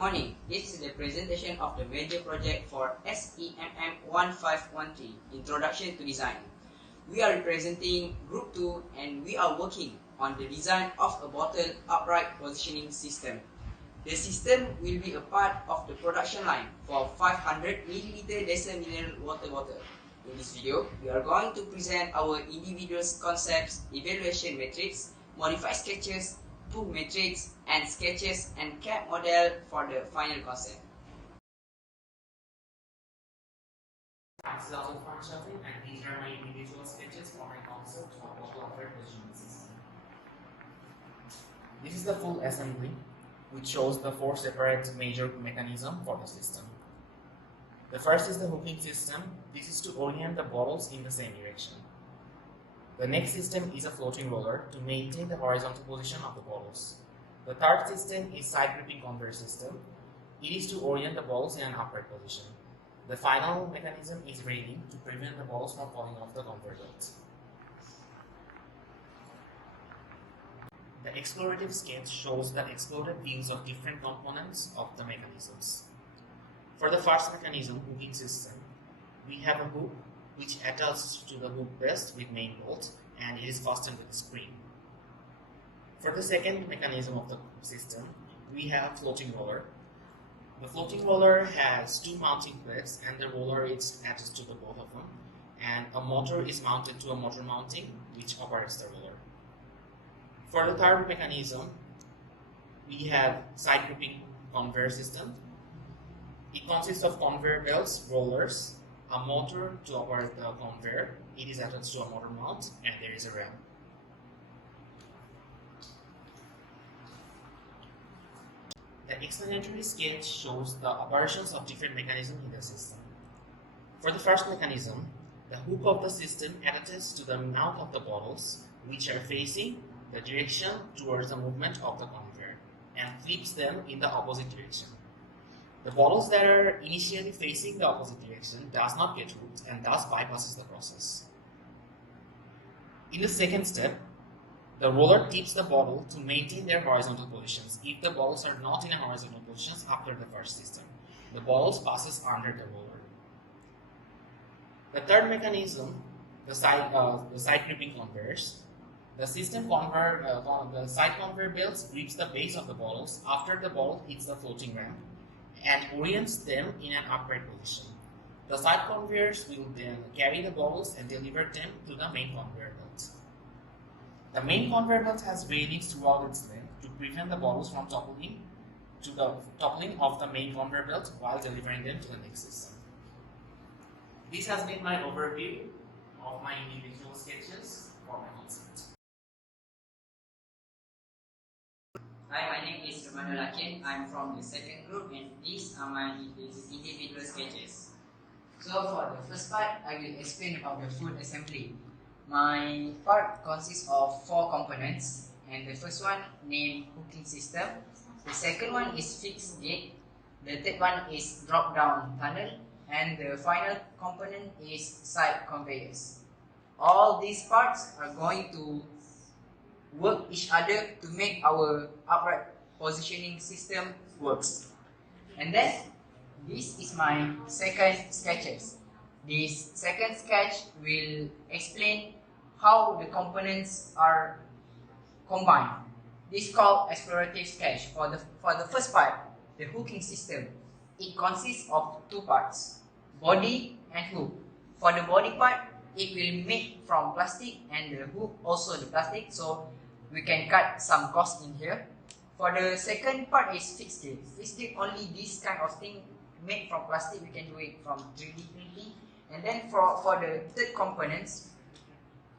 Morning. This is the presentation of the major project for SEMM 1513, Introduction to Design. We are representing Group 2 and we are working on the design of a bottle upright positioning system. The system will be a part of the production line for 500 ml Desa mineral water bottle. In this video, we are going to present our individual concepts, evaluation matrix, modified sketches, two matrix and sketches and CAD model for the final concept. This is also fun shuffling, and these are my individual sketches for my concept of bottle upright positioning system. This is the full assembly, which shows the four separate major mechanisms for the system. The first is the hooking system. This is to orient the bottles in the same direction. The next system is a floating roller to maintain the horizontal position of the bottles. The third system is side gripping conveyor system. It is to orient the bottles in an upright position. The final mechanism is railing to prevent the bottles from falling off the conveyor belt. The explorative sketch shows the explored views of different components of the mechanisms. For the first mechanism, hooking system, we have a hook which attaches to the hook breast with main bolt, and it is fastened with a spring. For the second mechanism of the system, we have a floating roller. The floating roller has two mounting plates, and the roller is attached to the both of them, and a motor is mounted to a motor mounting which operates the roller. For the third mechanism, we have side gripping conveyor system. It consists of conveyor belts, rollers, a motor to operate the conveyor. It is attached to a motor mount, and there is a ram. The explanatory sketch shows the operations of different mechanisms in the system. For the first mechanism, the hook of the system attaches to the mouth of the bottles, which are facing the direction towards the movement of the conveyor, and flips them in the opposite direction. The bottles that are initially facing the opposite direction does not get hooked and thus bypasses the process. In the second step, the roller tips the bottle to maintain their horizontal positions. If the bottles are not in a horizontal positions after the first system, the bottles passes under the roller. The third mechanism, the side gripping conveyors. The side conveyor belts grips the base of the bottles after the bottle hits the floating ramp and orients them in an upright position. The side conveyors will then carry the bottles and deliver them to the main conveyor belt. The main conveyor belt has railings throughout its length to prevent the bottles from toppling of the main conveyor belt while delivering them to the next system. This has been my overview of my individual sketches for my concept. Hi, my name is Romano Lakin. I'm from the second group and these are my individual sketches. So for the first part, I will explain about the full assembly. My part consists of four components, and the first one named hooking system. The second one is fixed gate. The third one is drop down tunnel, and the final component is side conveyors. All these parts are going to work each other to make our upright positioning system works. And then this is my second sketches. This second sketch will explain how the components are combined. This is called explorative sketch. For the first part, the hooking system, it consists of two parts, body and hook. For the body part, it will made from plastic, and the hook also the plastic, so we can cut some cost in here. For the second part is fixed gate. Fixed gate, only this kind of thing made from plastic, we can do it from 3D printing. And then for the third components,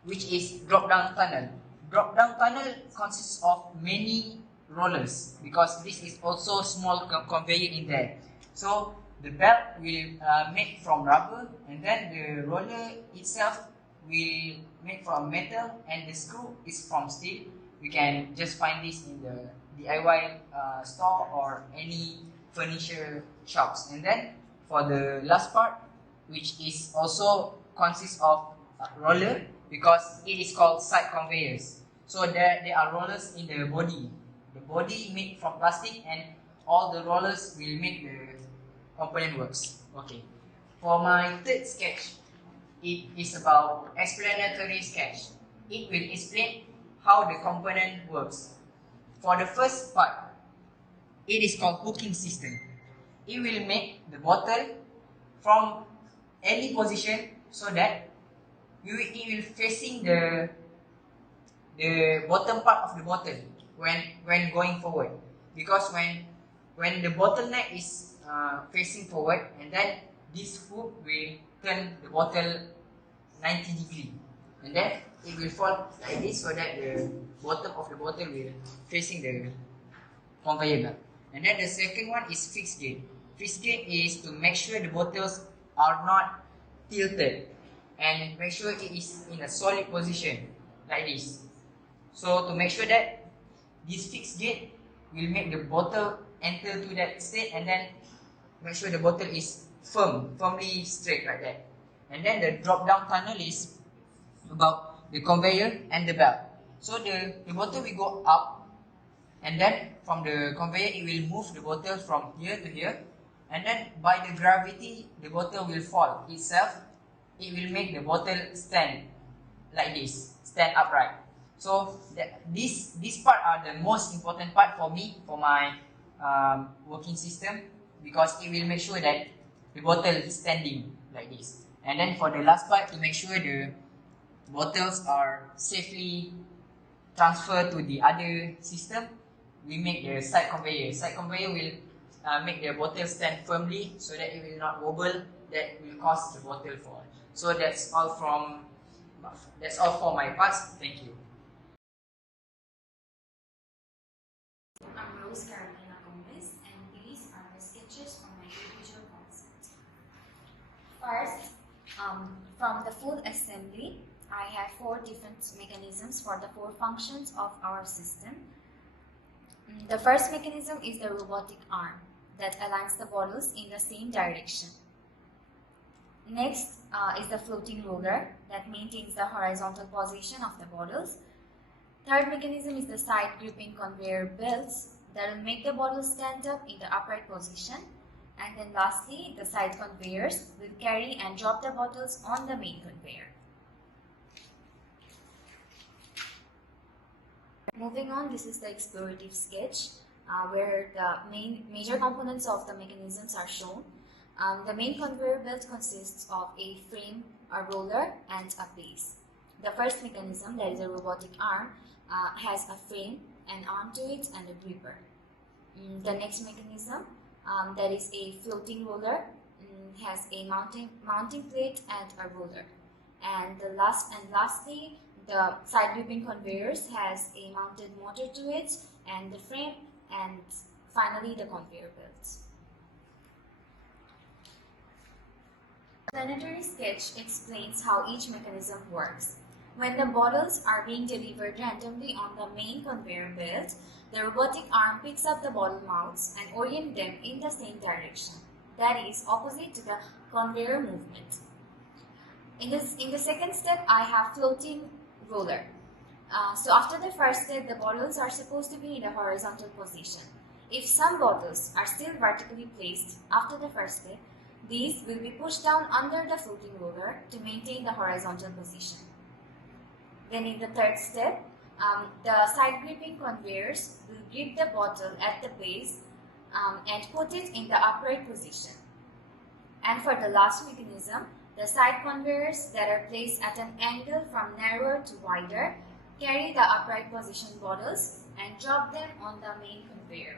which is drop down tunnel. Drop down tunnel consists of many rollers because this is also small conveyor in there. So the belt will made from rubber, and then the roller itself will made from metal, and the screw is from steel. We can just find this in the DIY store or any furniture shops. And then for the last part, which is also consists of roller because it is called side conveyors. So there are rollers in the body. The body made from plastic, and all the rollers will make the component works. Okay. For my third sketch, it is about explanatory sketch. It will explain how the component works. For the first part, it is called hooking system. It will make the bottle from any position so that it will facing the bottom part of the bottle when going forward, because when the bottleneck is facing forward, and then this hook will turn the bottle 90 degree, and then it will fall like this so that the bottom of the bottle will facing the conveyor belt. And then the second one is fixed gate. Fixed gate is to make sure the bottles are not tilted and make sure it is in a solid position like this. So to make sure that this fixed gate will make the bottle enter to that state, and then make sure the bottle is firmly straight like that. And then the drop down tunnel is about the conveyor and the belt. So the bottle will go up, and then from the conveyor it will move the bottle from here to here, and then by the gravity the bottle will fall itself. It will make the bottle stand like this, stand upright. So this part are the most important part for me, for my working system, because it will make sure that the bottle is standing like this. And then for the last part, to make sure the bottles are safely transferred to the other system, we make the side conveyor. Side conveyor will make the bottle stand firmly so that it will not wobble, that will cause the bottle fall. So that's all for my parts. Thank you. I'm Rose Carolina Gomez, and these are the sketches from my individual concept. First, from the full assembly, I have 4 different mechanisms for the 4 functions of our system. The first mechanism is the robotic arm that aligns the bottles in the same direction. Next is the floating roller that maintains the horizontal position of the bottles. Third mechanism is the side gripping conveyor belts that will make the bottles stand up in the upright position. And then lastly, the side conveyors will carry and drop the bottles on the main conveyor. Moving on, this is the explorative sketch where the major components of the mechanisms are shown. The main conveyor belt consists of a frame, a roller, and a base. The first mechanism, that is a robotic arm, has a frame, an arm to it, and a gripper. The next mechanism, that is a floating roller, has a mounting plate and a roller. And lastly, the side gripping conveyors has a mounted motor to it and the frame, and finally the conveyor belt. The explanatory sketch explains how each mechanism works. When the bottles are being delivered randomly on the main conveyor belt, the robotic arm picks up the bottle mouths and orients them in the same direction, that is, opposite to the conveyor movement. In the second step, I have floating roller. So after the first step, the bottles are supposed to be in a horizontal position. If some bottles are still vertically placed after the first step, these will be pushed down under the floating roller to maintain the horizontal position. Then in the third step, the side gripping conveyors will grip the bottle at the base and put it in the upright position. And for the last mechanism, the side conveyors that are placed at an angle from narrower to wider carry the upright position bottles and drop them on the main conveyor.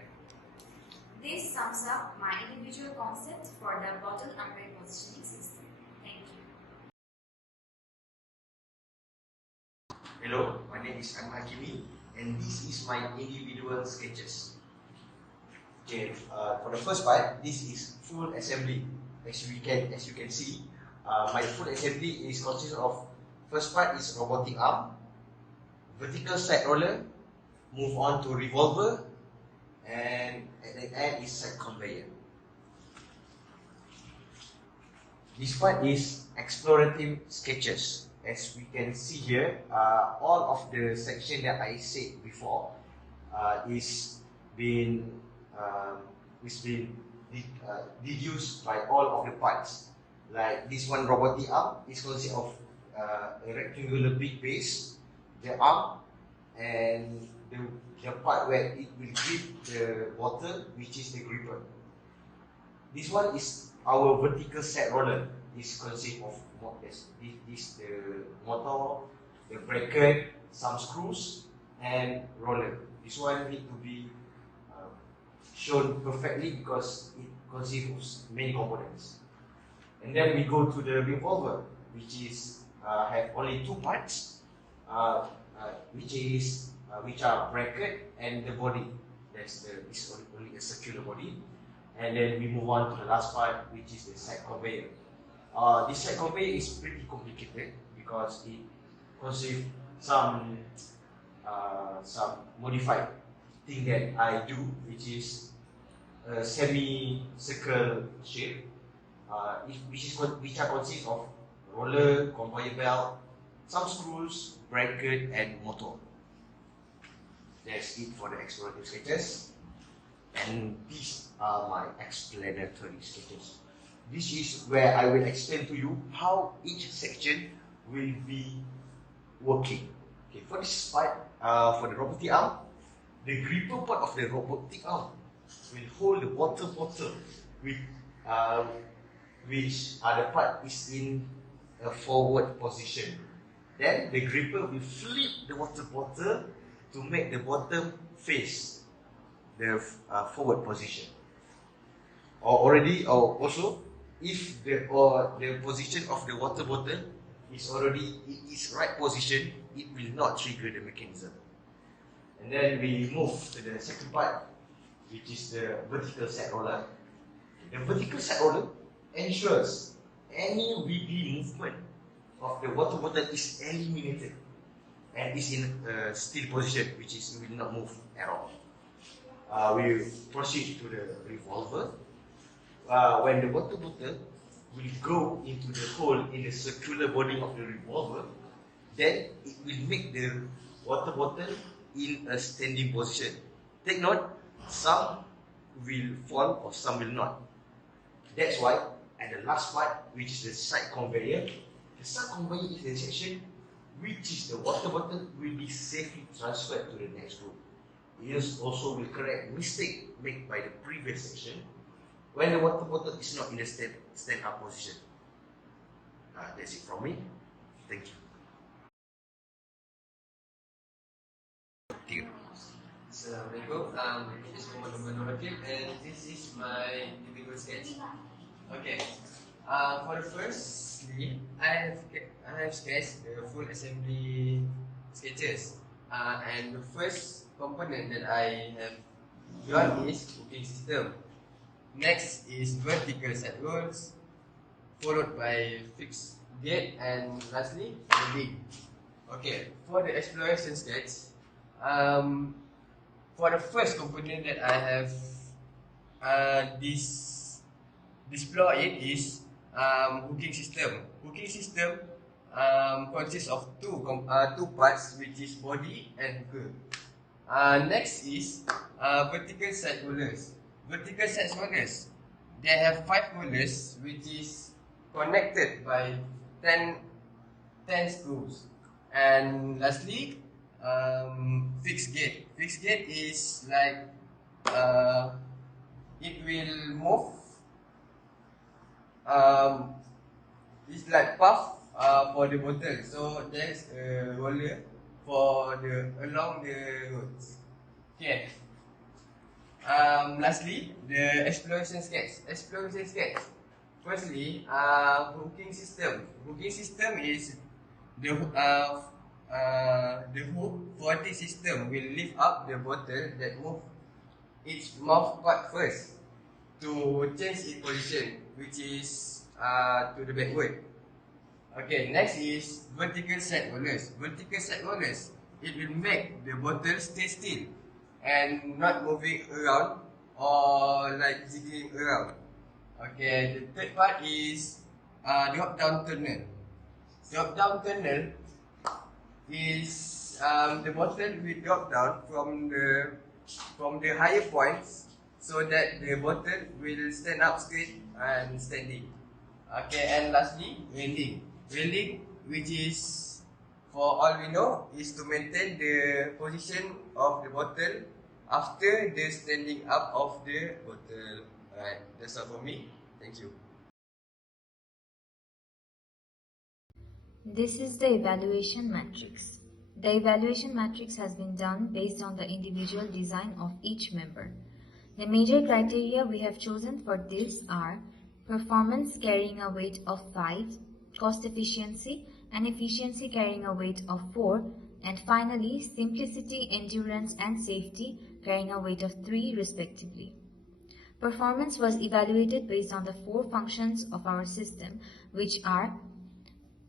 This sums up my individual concept for the bottle upright positioning system. Thank you. Hello, my name is Hakimi, and this is my individual sketches. Okay, for the first part, this is full assembly. As you can see, my full assembly is consisted of, first part is robotic arm, vertical side roller, move on to revolver, and at the end is side conveyor. This part is explorative sketches. As we can see here, all of the section that I said before is been is being deduced by all of the parts. Like this one robotic arm is consist of a rectangular big base, the arm, and the part where it will grip the bottle, which is the gripper. This one is our vertical set roller. This consists of this the motor, the bracket, some screws, and roller. This one need to be shown perfectly because it consists of many components. And then we go to the revolver, which is have only two parts, which are bracket and the body. It's only a circular body. And then we move on to the last part, which is the side conveyor. This side conveyor is pretty complicated because it consists some modified thing that I do, which is a semi-circle shape, which are consist of roller, conveyor belt, some screws, bracket, and motor. That's it for the explorative sketches. And these are my explanatory sketches. This is where I will explain to you how each section will be working. Okay, for this part, for the robotic arm, the gripper part of the robotic arm will hold the water bottle with which the part is in a forward position. Then the gripper will flip the water bottle to make the bottom face the forward position. Also, if the position of the water bottle is already in its right position, it will not trigger the mechanism. And then we move to the second part, which is the vertical set roller. The vertical set roller ensures any wiggly movement of the water bottle is eliminated and is in a still position, which is will not move at all. We proceed to the revolver. When the water bottle will go into the hole in the circular body of the revolver, then it will make the water bottle in a standing position. Take note, some will fall or some will not. That's why at the last part, which is the side conveyor, the side conveyor is the section which is the water bottle will be safely transferred to the next group. It also will correct mistake made by the previous section when the water bottle is not in the stand-up position. That's it from me. Thank you. Assalamualaikum. My name is Muhammad and this is my individual sketch. Okay. For the firstly, I have sketched the full assembly sketches. And the first component that I have drawn is cooking system. Next is vertical set rolls, followed by fixed gate, and lastly the lid. Okay. For the exploration sketch, for the first component that I have deployed is hooking system. Hooking system consists of two parts, which is body and hooker. Next is vertical side rollers. Vertical side rollers, they have 5 rollers, which is connected by 10 screws. And lastly, fixed gate. Fixed gate is like it will move. It's like puff for the bottle. So there's a roller for along the roads. Okay. Lastly, the exploration sketch. Exploration sketch. Firstly, hooking system. Hooking system is the hook for this system will lift up the bottle that move its mouth part first to change its position, which is to the backward. Okay, next is vertical side rollers. Vertical side rollers, it will make the bottle stay still and not moving around or like jiggling around. Okay, the third part is drop down tunnel. Drop down tunnel is the bottle will drop down from the higher points so that the bottle will stand up straight and steady. Okay, and lastly, welding. Welding, which is, for all we know, is to maintain the position of the bottle after the standing up of the bottle. Alright, that's all for me. Thank you. This is the evaluation matrix. The evaluation matrix has been done based on the individual design of each member. The major criteria we have chosen for this are performance carrying a weight of 5, cost efficiency and efficiency carrying a weight of 4, and finally simplicity, endurance and safety carrying a weight of 3 respectively. Performance was evaluated based on the 4 functions of our system, which are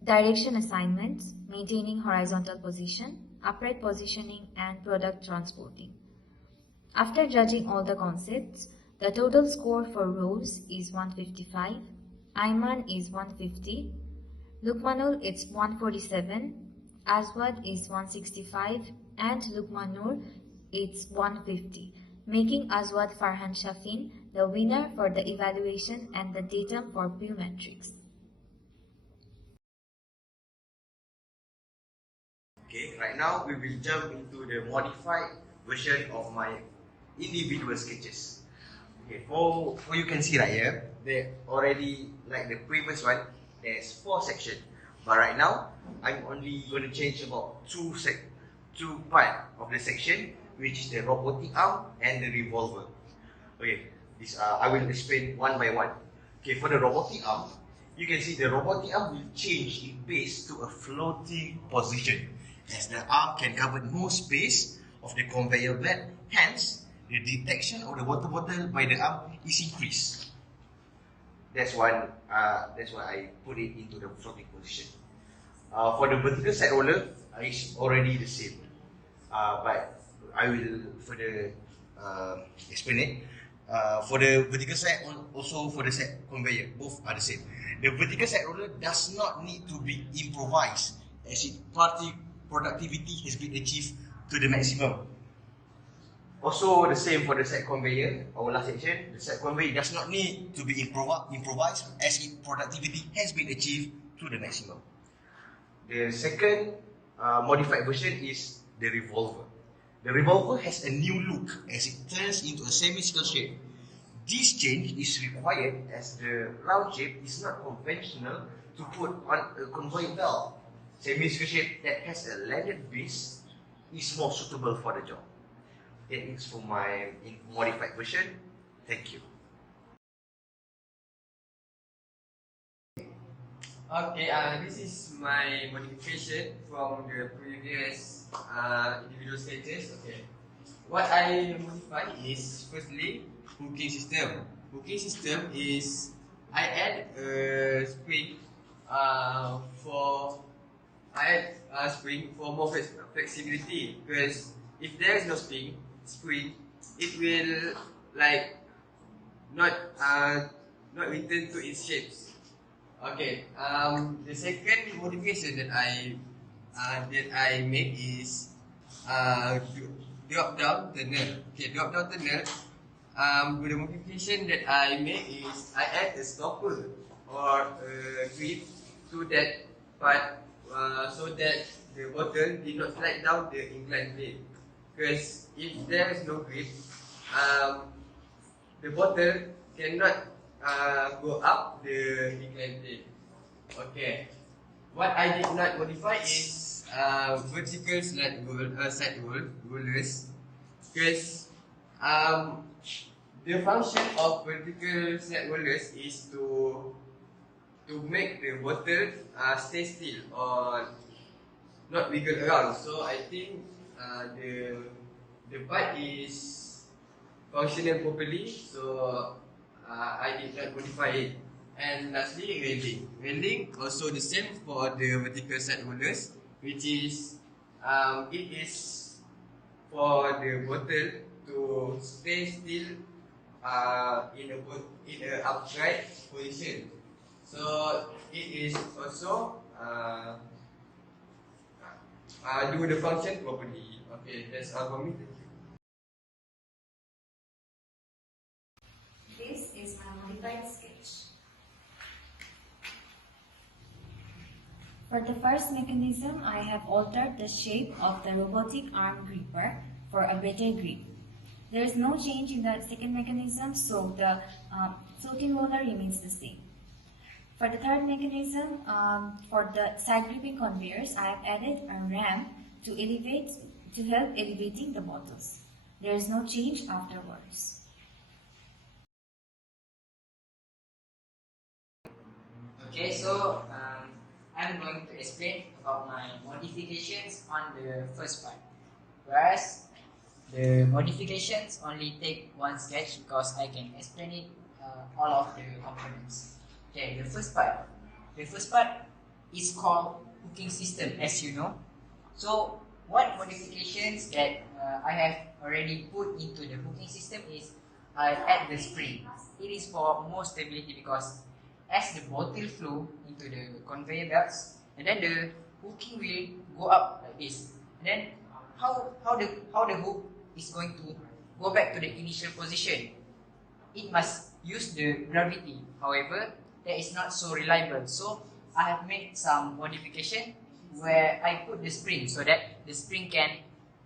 direction assignment, maintaining horizontal position, upright positioning and product transporting. After judging all the concepts, the total score for Rose is 155, Ayman is 150, Lukmanul is 147, Aswad is 165 and Lukmanur is 150, making Aswad Farhan Shafin the winner for the evaluation and the datum for Pew Matrix. Okay, right now we will jump into the modified version of my individual sketches. Okay, for you can see right here, they already, like the previous one, there's 4 sections. But right now, I'm only going to change about two part of the section, which is the robotic arm and the revolver. Okay, this I will explain one by one. Okay, for the robotic arm, you can see the robotic arm will change in base to a floating position, as the arm can cover more space of the conveyor belt. Hence, the detection of the water bottle by the arm is increased. That's why I put it into the floating position. For the vertical side roller, it's already the same. But I will further explain it. For the vertical side, also for the side conveyor, both are the same. The vertical side roller does not need to be improvised, as its productivity has been achieved to the maximum. Also the same for the side conveyor, our last section. The side conveyor does not need to be improvised, as its productivity has been achieved to the maximum. The second modified version is the revolver. The revolver has a new look as it turns into a semicircle shape. This change is required as the round shape is not conventional to put on a conveyor belt. Semicircle shape that has a landed base is more suitable for the job. That is for my modified version. Thank you. Okay, this is my modification from the previous individual sketches. Okay, what I modify is firstly hooking system. Hooking system is I add a spring for more flexibility, because if there is no spring, it will like not return to its shapes. Okay. The second modification that I make is drop down tunnel. Okay, drop down tunnel. The modification that I make is I add a stopper or a grip to that part, so that the bottle did not slide down the inclined plane. Because if there is no grip, the bottle cannot go up the inclined plane. Okay. What I did not modify is vertical side rollers, because the function of vertical side rollers is to make the bottle stay still or not wiggle around. So I think the part is functional properly, so I did not modify it. And lastly, welding. Welding also the same for the vertical side rollers, which is it is for the bottle to stay still in a upright position. So it is also do the function properly. Okay, that's all for me. modified sketch. For the first mechanism, I have altered the shape of the robotic arm gripper for a better grip. There is no change in the second mechanism, so the floating roller remains the same. For the third mechanism, for the side gripping conveyors, I have added a ramp to help elevating the bottles. There is no change afterwards. Okay, so I'm going to explain about my modifications on the first part. Whereas the modifications only take one sketch because I can explain it all of the components. Okay, the first part. The first part is called hooking system, as you know. So what modifications that I have already put into the hooking system is I add the spring. It is for more stability because as the bottle flow into the conveyor belts, and then the hooking will go up like this. And then how the hook is going to go back to the initial position? It must use the gravity. However, that is not so reliable. So I have made some modification where I put the spring so that the spring can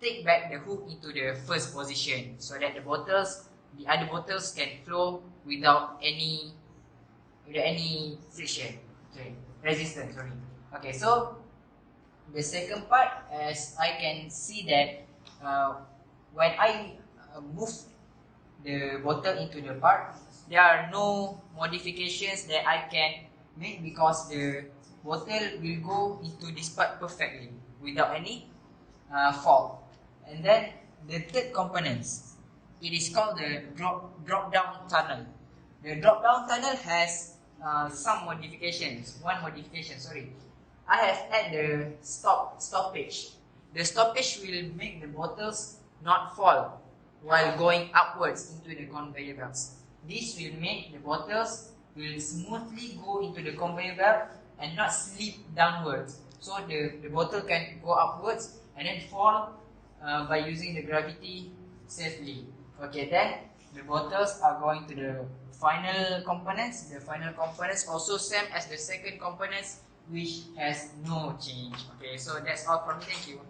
take back the hook into the first position so that the other bottles can flow without any friction. Okay, resistance, sorry. Okay, so the second part, as I can see that when I move the bottle into the part, there are no modifications that I can make because the bottle will go into this part perfectly without any fault. And then the third components, it is called the drop down tunnel. The drop down tunnel has some modifications. One modification, sorry. I have added the stoppage. The stoppage will make the bottles not fall while going upwards into the conveyor belts. This will make the bottles will smoothly go into the conveyor belt and not slip downwards. So the bottle can go upwards and then fall by using the gravity safely. Okay, then the bottles are going to the final components. The final components also same as the second components, which has no change. Okay, so that's all from me. Thank you.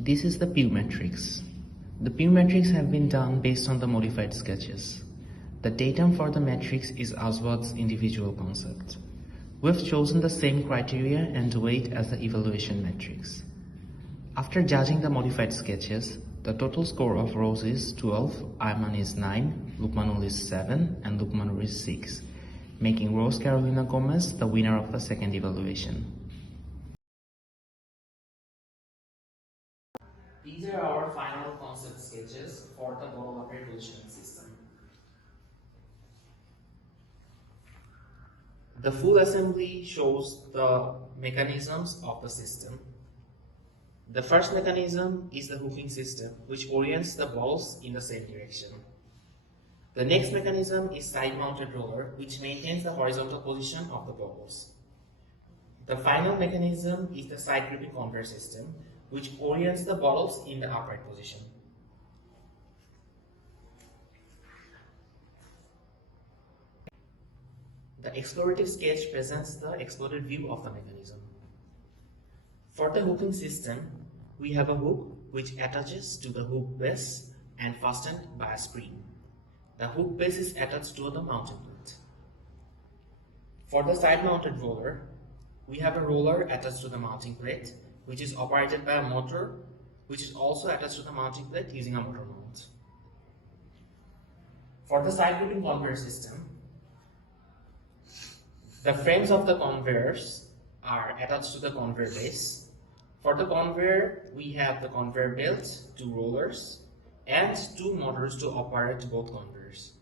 This is the Pew matrix. The Pew matrix have been done based on the modified sketches. The datum for the matrix is Oswald's individual concept. We've chosen the same criteria and weight as the evaluation matrix. After judging the modified sketches, the total score of Rose is 12, Ayman is 9, Lukmanul is 7, and Lukmanur is 6, making Rose Carolina Gomez the winner of the second evaluation. These are our final concept sketches for the bottle upgrade positioning system. The full assembly shows the mechanisms of the system. The first mechanism is the hooking system, which orients the balls in the same direction. The next mechanism is side-mounted roller, which maintains the horizontal position of the balls. The final mechanism is the side gripping conveyor system, which orients the bottles in the upright position. The explorative sketch presents the exploded view of the mechanism. For the hooking system, we have a hook which attaches to the hook base and fastened by a spring. The hook base is attached to the mounting plate. For the side-mounted roller, we have a roller attached to the mounting plate, which is operated by a motor, which is also attached to the mounting plate using a motor mount. For the side gripping conveyor system, the frames of the conveyors are attached to the conveyor base. For the conveyor, we have the conveyor belt, 2 rollers, and 2 motors to operate both conveyors.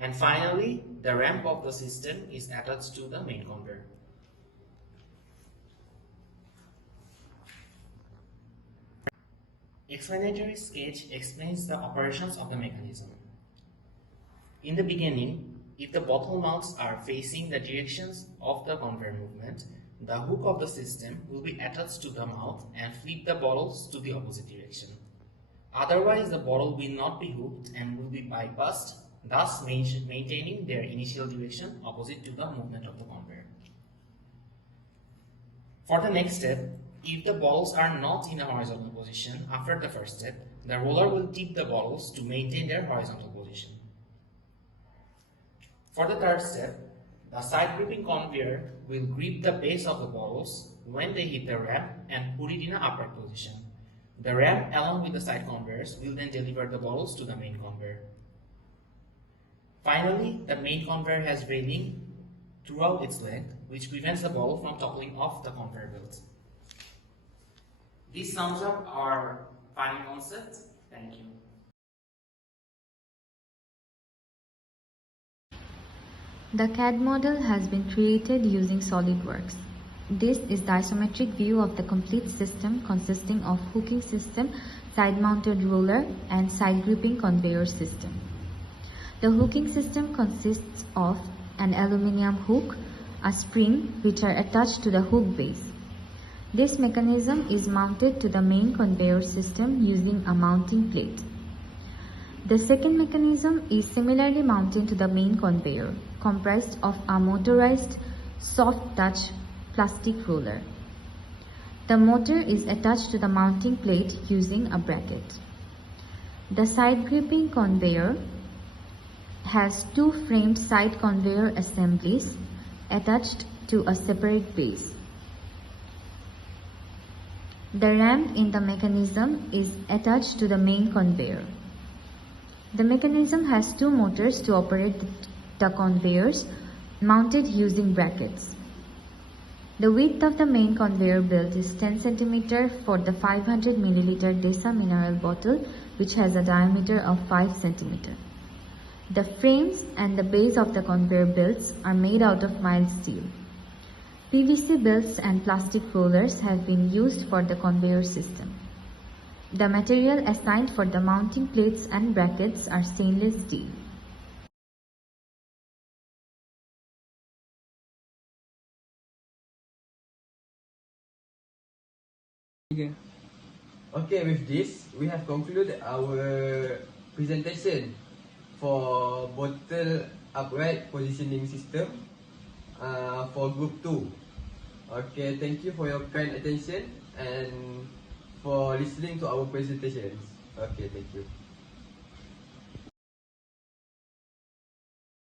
And finally, the ramp of the system is attached to the main conveyor. Explanatory sketch explains the operations of the mechanism. In the beginning, if the bottle mounts are facing the directions of the conveyor movement, the hook of the system will be attached to the mouth and flip the bottles to the opposite direction. Otherwise, the bottle will not be hooked and will be bypassed, thus maintaining their initial direction opposite to the movement of the conveyor. For the next step, if the bottles are not in a horizontal position after the first step, the roller will tip the bottles to maintain their horizontal position. For the third step, the side gripping conveyor will grip the base of the bottles when they hit the ramp and put it in an upright position. The ramp along with the side conveyors will then deliver the bottles to the main conveyor. Finally, the main conveyor has railing throughout its length, which prevents the bottle from toppling off the conveyor belt. This sums up our final concept. Thank you. The CAD model has been created using SolidWorks. This is the isometric view of the complete system consisting of hooking system, side-mounted roller, and side-gripping conveyor system. The hooking system consists of an aluminum hook, a spring which are attached to the hook base. This mechanism is mounted to the main conveyor system using a mounting plate. The second mechanism is similarly mounted to the main conveyor, comprised of a motorized soft touch plastic roller. The motor is attached to the mounting plate using a bracket. The side gripping conveyor has two framed side conveyor assemblies attached to a separate base. The ramp in the mechanism is attached to the main conveyor. The mechanism has two motors to operate the conveyors mounted using brackets. The width of the main conveyor belt is 10 cm for the 500 ml Desa mineral bottle, which has a diameter of 5 cm. The frames and the base of the conveyor belts are made out of mild steel. PVC belts and plastic rollers have been used for the conveyor system. The material assigned for the mounting plates and brackets are stainless steel. Okay, with this, we have concluded our presentation for bottle upright positioning system for group 2. Okay, thank you for your kind attention and for listening to our presentations. Okay, thank you.